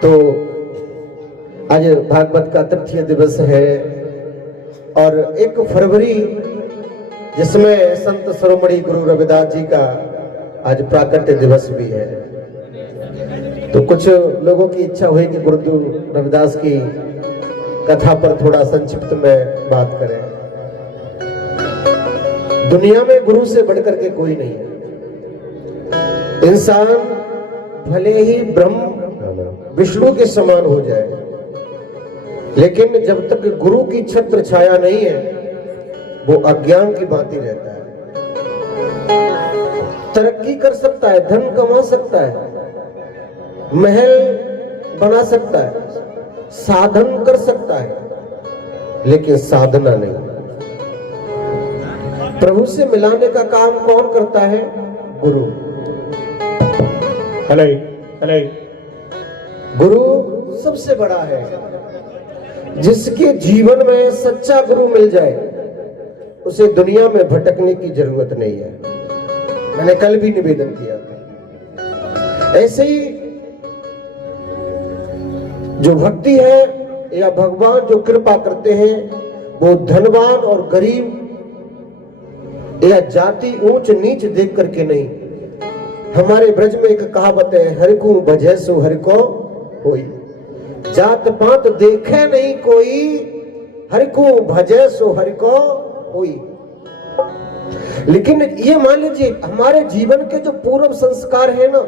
तो आज भागवत का तृतीय दिवस है और 1 फरवरी जिसमें संत शिरोमणि गुरु रविदास जी का आज प्राकट्य दिवस भी है। तो कुछ लोगों की इच्छा हुई कि गुरु रविदास की कथा पर थोड़ा संक्षिप्त में बात करें। दुनिया में गुरु से बढ़कर के कोई नहीं है। इंसान भले ही ब्रह्म विष्णु के समान हो जाए, लेकिन जब तक गुरु की छत्र छाया नहीं है वो अज्ञान की भांति रहता है। तरक्की कर सकता है, धन कमा सकता है, महल बना सकता है, साधन कर सकता है, लेकिन साधना नहीं। प्रभु से मिलाने का काम कौन करता है? गुरु। हले गुरु सबसे बड़ा है। जिसके जीवन में सच्चा गुरु मिल जाए उसे दुनिया में भटकने की जरूरत नहीं है। मैंने कल भी निवेदन किया था। ऐसे ही जो भक्ति है या भगवान जो कृपा करते हैं वो धनवान और गरीब या जाति ऊंच नीच देख करके नहीं। हमारे ब्रज में एक कहावत है, हरि को भजै सो हरि को होई। जात पात देखे नहीं कोई, हरि को भजै सो हरि को होई। लेकिन ये मान लीजिए हमारे जीवन के जो पूर्व संस्कार है ना,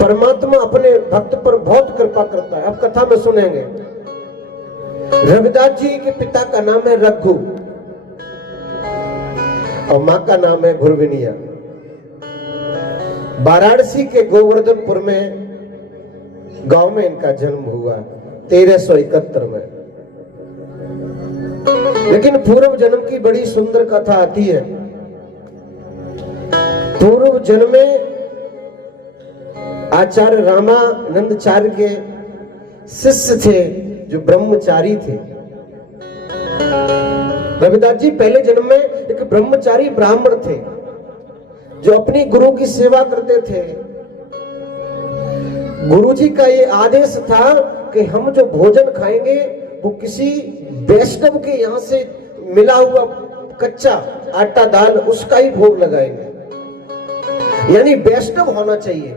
परमात्मा अपने भक्त पर बहुत कृपा करता है। अब कथा में सुनेंगे। रविदास जी के पिता का नाम है रघु और मां का नाम है घुरविनिया। वाराणसी के गोवर्धनपुर में गांव में इनका जन्म हुआ 1371 में। लेकिन पूर्व जन्म की बड़ी सुंदर कथा आती है। पूर्व जन्म में आचार्य रामानंदाचार्य के शिष्य थे जो ब्रह्मचारी थे। रविदास जी पहले जन्म में एक ब्रह्मचारी ब्राह्मण थे जो अपनी गुरु की सेवा करते थे। गुरुजी का ये आदेश था कि हम जो भोजन खाएंगे वो किसी वैष्णव के यहाँ से मिला हुआ कच्चा आटा दाल उसका ही भोग लगाएंगे। यानी वैष्णव होना चाहिए।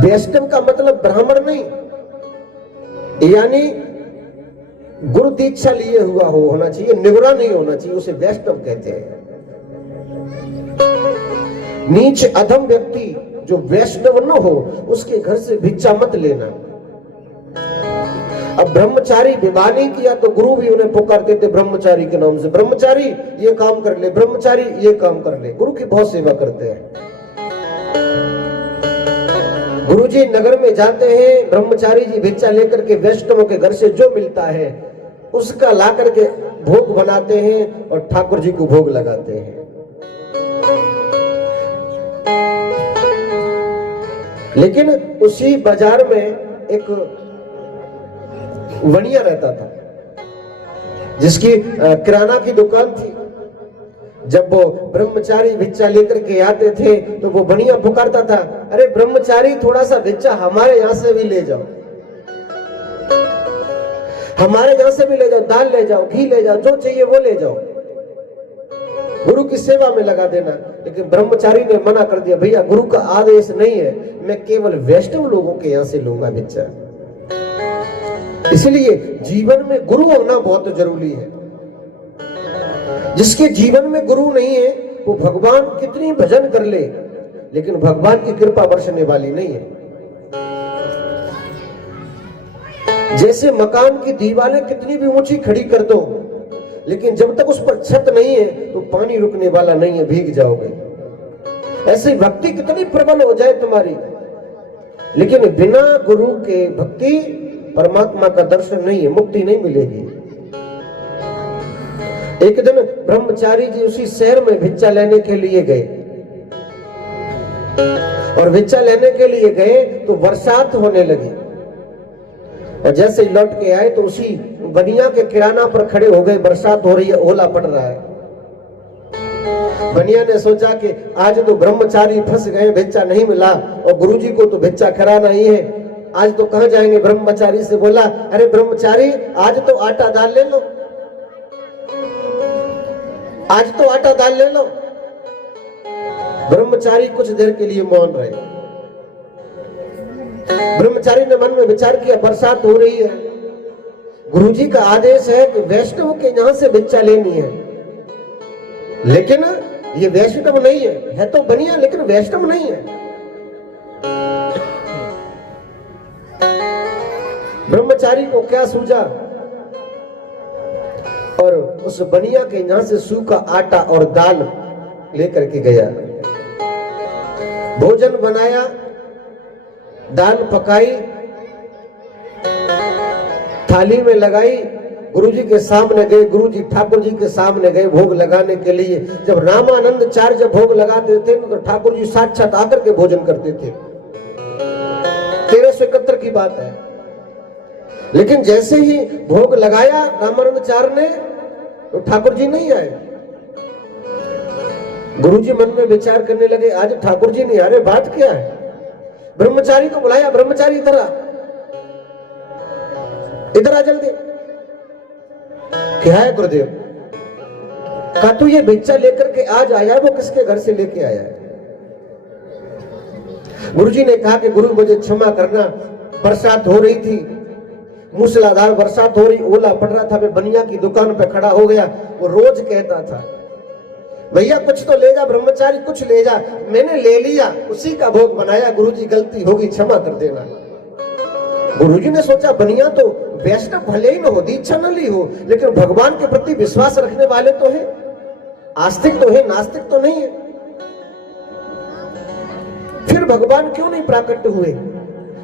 वैष्णव का मतलब ब्राह्मण नहीं, यानी गुरु दीक्षा लिए हुआ होना चाहिए, निवरा नहीं होना चाहिए। उसे वैष्णव कहते हैं। नीच अधम व्यक्ति जो वैष्णव न हो उसके घर से भिक्षा मत लेना। अब ब्रह्मचारी विवाह नहीं किया तो गुरु भी उन्हें पुकारते थे ब्रह्मचारी के नाम से। ब्रह्मचारी ये काम कर ले, ब्रह्मचारी ये काम कर ले। गुरु की बहुत सेवा करते हैं। गुरुजी नगर में जाते हैं, ब्रह्मचारी जी भिक्षा लेकर के वैष्णवों के घर से जो मिलता है उसका ला करके भोग बनाते हैं और ठाकुर जी को भोग लगाते हैं। लेकिन उसी बाजार में एक वणिया रहता था जिसकी किराना की दुकान थी। जब वो ब्रह्मचारी भिक्षा लेकर के आते थे तो वो वणिया पुकारता था, अरे ब्रह्मचारी थोड़ा सा भिक्षा हमारे यहां से भी ले जाओ, हमारे यहां से भी ले जाओ, दाल ले जाओ, घी ले जाओ, जो चाहिए वो ले जाओ, गुरु की सेवा में लगा देना। लेकिन ब्रह्मचारी ने मना कर दिया, भैया गुरु का आदेश नहीं है, मैं केवल वैष्णव लोगों के यहां से लूंगा भिक्षा। इसलिए जीवन में गुरु होना बहुत जरूरी है। जिसके जीवन में गुरु नहीं है वो भगवान कितनी भजन कर ले लेकिन भगवान की कृपा बरसने वाली नहीं है। जैसे मकान की दीवारें कितनी भी ऊंची खड़ी कर दो लेकिन जब तक उस पर छत नहीं है तो पानी रुकने वाला नहीं है, भीग जाओगे। ऐसे भक्ति कितनी प्रबल हो जाए तुम्हारी, लेकिन बिना गुरु के भक्ति परमात्मा का दर्शन नहीं है, मुक्ति नहीं मिलेगी। एक दिन ब्रह्मचारी जी उसी शहर में भिक्षा लेने के लिए गए और भिक्षा लेने के लिए गए तो बरसात होने लगी और जैसे ही लौट के आए तो उसी बनिया के किराना पर खड़े हो गए। बरसात हो रही है, ओला पड़ रहा है। बनिया ने सोचा कि आज तो ब्रह्मचारी फंस गए, भिक्षा नहीं मिला और गुरुजी को तो भिक्षा खिलाना ही है, आज तो कहां जाएंगे। ब्रह्मचारी से बोला, अरे ब्रह्मचारी आज तो आटा दाल ले लो, आज तो आटा दाल ले लो। ब्रह्मचारी कुछ देर के लिए मौन रहे। ब्रह्मचारी ने मन में विचार किया, बरसात हो रही है, गुरुजी का आदेश है कि वैष्णव के यहां से भिक्षा लेनी है, लेकिन ये वैष्णव नहीं है तो बनिया लेकिन वैष्णव नहीं है। ब्रह्मचारी को क्या सूझा और उस बनिया के यहां से सूखा आटा और दाल लेकर के गया। भोजन बनाया, दाल पकाई, थाली में लगाई, गुरुजी के सामने गए। गुरुजी ठाकुर जी के सामने गए भोग लगाने के लिए। जब रामानंद चार्य जब भोग लगाते थे तो ठाकुर जी साक्षात आकर के भोजन करते थे। 1371 की बात है। लेकिन जैसे ही भोग लगाया रामानंद चार्य ने तो ठाकुर जी नहीं आए। गुरुजी मन में विचार करने लगे, आज ठाकुर जी नहीं आ रहे, बात क्या है। ब्रह्मचारी को बुलाया, ब्रह्मचारी इधर आ, इधर आ जल्दी। क्या है गुरुदेव? कहा तू ये भिक्षा लेकर के आज आया, वो किसके घर से लेके आया है? गुरुजी ने कहा कि गुरु मुझे क्षमा करना, बरसात हो रही थी, मूसलाधार बरसात हो रही, ओला पड़ रहा था, मैं बनिया की दुकान पे खड़ा हो गया। वो रोज कहता था, भैया कुछ तो ले जा, ब्रह्मचारी कुछ ले जा, मैंने ले लिया, उसी का भोग बनाया। गुरुजी गलती होगी, क्षमा कर देना। गुरुजी ने सोचा बनिया तो वैष्णव भले ही न हो, दीक्षा न ली हो, लेकिन भगवान के प्रति विश्वास रखने वाले तो है, आस्तिक तो है, नास्तिक तो नहीं है। फिर भगवान क्यों नहीं प्राकट हुए,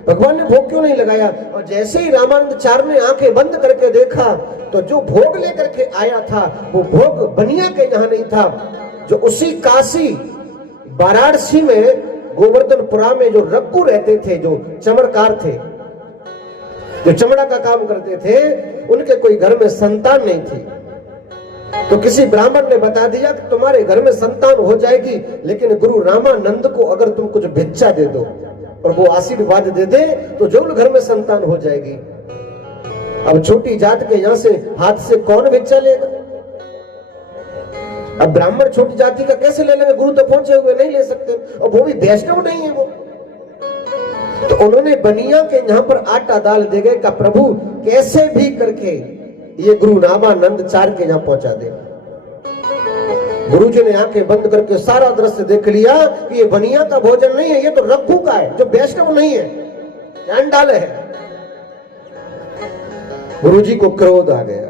भगवान ने भोग क्यों नहीं लगाया? और जैसे ही रामानंद चार्य ने आंखें बंद करके देखा तो जो भोग लेकर के आया था वो भोग बनिया के यहाँ नहीं था, जो उसी काशी वाराणसी में गोवर्धनपुरा में जो रक्कू रहते थे, जो चमड़कार थे, जो चमड़ा का काम करते थे, उनके कोई घर में संतान नहीं थी। तो किसी ब्राह्मण ने बता दिया कि तुम्हारे घर में संतान हो जाएगी, लेकिन गुरु रामानंद को अगर तुम कुछ भिक्षा दे दो और वो आशीर्वाद दे दे तो जरूर घर में संतान हो जाएगी। अब छोटी जात के यहां से हाथ से कौन भिक्षा लेगा? अब ब्राह्मण छोटी जाति का कैसे ले लेंगे? गुरु तो पहुंचे हुए नहीं ले सकते, और वो भी वैष्णव नहीं है वो। तो उन्होंने बनिया के यहाँ पर आटा दाल दे गए का प्रभु कैसे भी करके ये गुरु रामानंद चार्य के यहाँ पहुंचा दे। गुरुजी ने आंखें बंद करके सारा दृश्य देख लिया कि ये बनिया का भोजन नहीं है, ये तो रघु का है, जो वैष्णव नहीं है, चंडाल है। गुरुजी को क्रोध आ गया।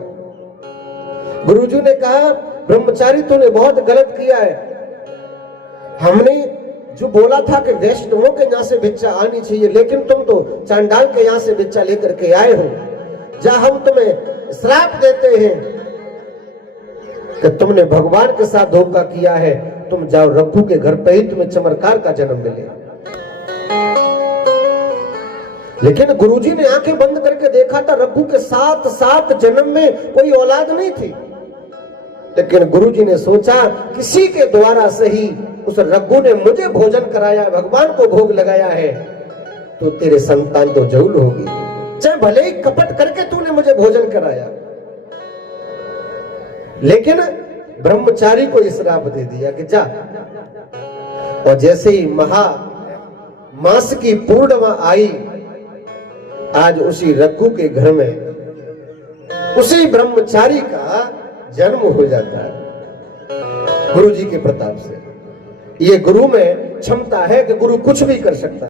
गुरुजी ने कहा, ब्रह्मचारी तूने बहुत गलत किया है। हमने जो बोला था कि वैष्णवों के यहाँ से भिक्षा आनी चाहिए, लेकिन तुम तो चांडाल के यहाँ से भिक्षा लेकर के आए हो। जा, हम तुम्हें श्राप देते हैं कि तुमने भगवान के साथ धोखा किया है, तुम जाओ रघु के घर पे ही तुम्हें चमत्कार का जन्म मिले। लेकिन गुरुजी ने आंखें बंद करके देखा था, रघु के 7 जन्म में कोई औलाद नहीं थी। लेकिन गुरुजी ने सोचा किसी के द्वारा से ही उस रघु ने मुझे भोजन कराया, भगवान को भोग लगाया है, तो तेरे संतान तो जरूर होगी, चाहे भले ही कपट करके तूने मुझे भोजन कराया। लेकिन ब्रह्मचारी को श्राप दे दिया कि जा। और जैसे ही मास की पूर्णिमा आई, आज उसी रघु के घर में उसी ब्रह्मचारी का जन्म हो जाता है गुरु जी के प्रताप से। ये गुरु में क्षमता है कि गुरु कुछ भी कर सकता है।